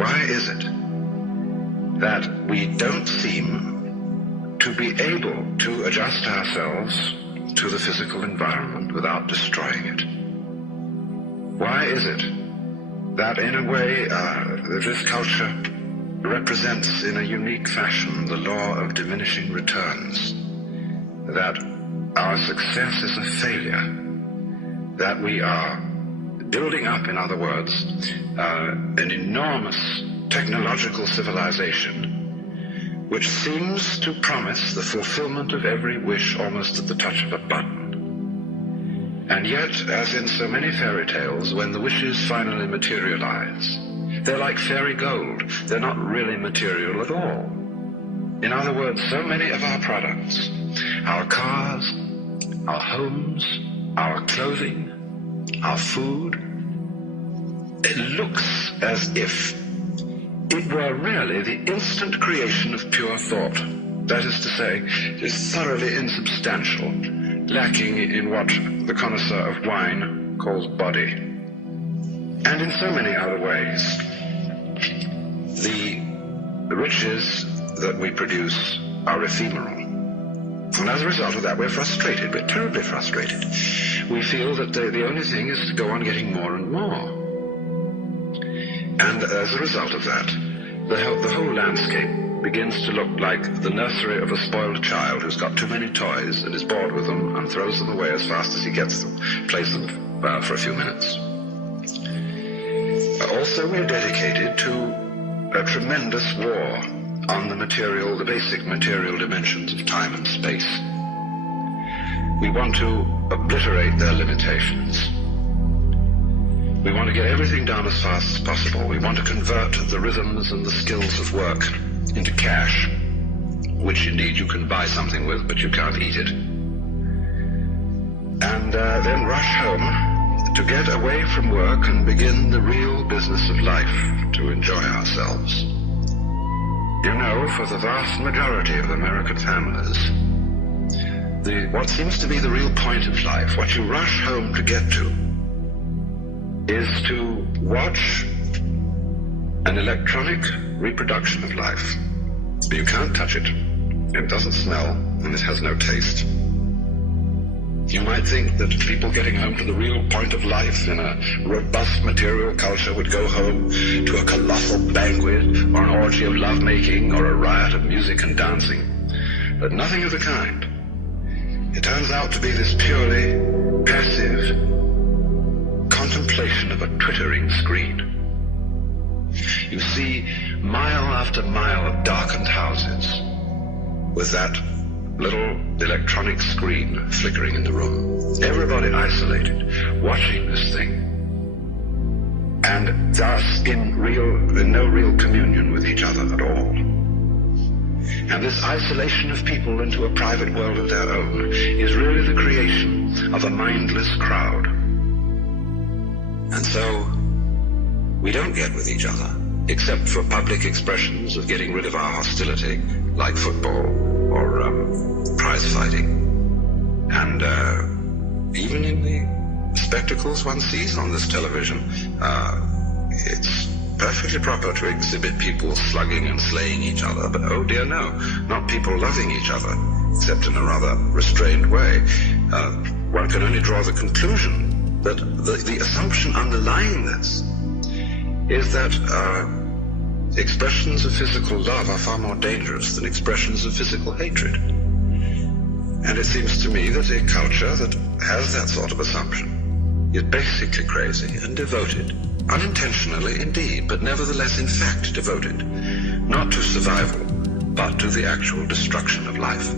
why is it that we don't seem to be able to adjust ourselves to the physical environment without destroying it? Why is it that in a way this culture represents in a unique fashion the law of diminishing returns, that our success is a failure, that we are building up, in other words, an enormous technological civilization which seems to promise the fulfillment of every wish almost at the touch of a button. And yet, as in so many fairy tales, when the wishes finally materialize, they're like fairy gold. They're not really material at all. In other words, so many of our products, our cars, our homes, our clothing, our food, it looks as if it were really the instant creation of pure thought. That is to say, it is thoroughly insubstantial, lacking in what the connoisseur of wine calls body. And in so many other ways, the riches that we produce are ephemeral. And as a result of that, we're frustrated. We're terribly frustrated. We feel that the only thing is to go on getting more and more. And as a result of that, the whole landscape begins to look like the nursery of a spoiled child who's got too many toys and is bored with them and throws them away as fast as he gets them, plays them for a few minutes. Also, we're dedicated to a tremendous war on the basic material dimensions of time and space. We want to obliterate their limitations. We want to get everything done as fast as possible. We want to convert the rhythms and the skills of work into cash, which indeed you can buy something with, but you can't eat it. And then rush home to get away from work and begin the real business of life, to enjoy ourselves. You know, for the vast majority of American families, what seems to be the real point of life, what you rush home to get to, is to watch an electronic reproduction of life. You can't touch it. It doesn't smell, and it has no taste. You might think that people getting home to the real point of life in a robust material culture would go home to a colossal banquet or an orgy of lovemaking or a riot of music and dancing. But nothing of the kind. It turns out to be this purely passive contemplation of a twittering screen. You see mile after mile of darkened houses with that little electronic screen flickering in the room. Everybody isolated, watching this thing, and thus in no real communion with each other at all. And this isolation of people into a private world of their own is really the creation of a mindless crowd. And so we don't get with each other, except for public expressions of getting rid of our hostility, like football or prize fighting. And even in the spectacles one sees on this television, it's perfectly proper to exhibit people slugging and slaying each other, but oh dear no, not people loving each other, except in a rather restrained way. One can only draw the conclusion that the assumption underlying this is that expressions of physical love are far more dangerous than expressions of physical hatred. And it seems to me that a culture that has that sort of assumption is basically crazy and devoted, unintentionally indeed, but nevertheless in fact devoted, not to survival, but to the actual destruction of life.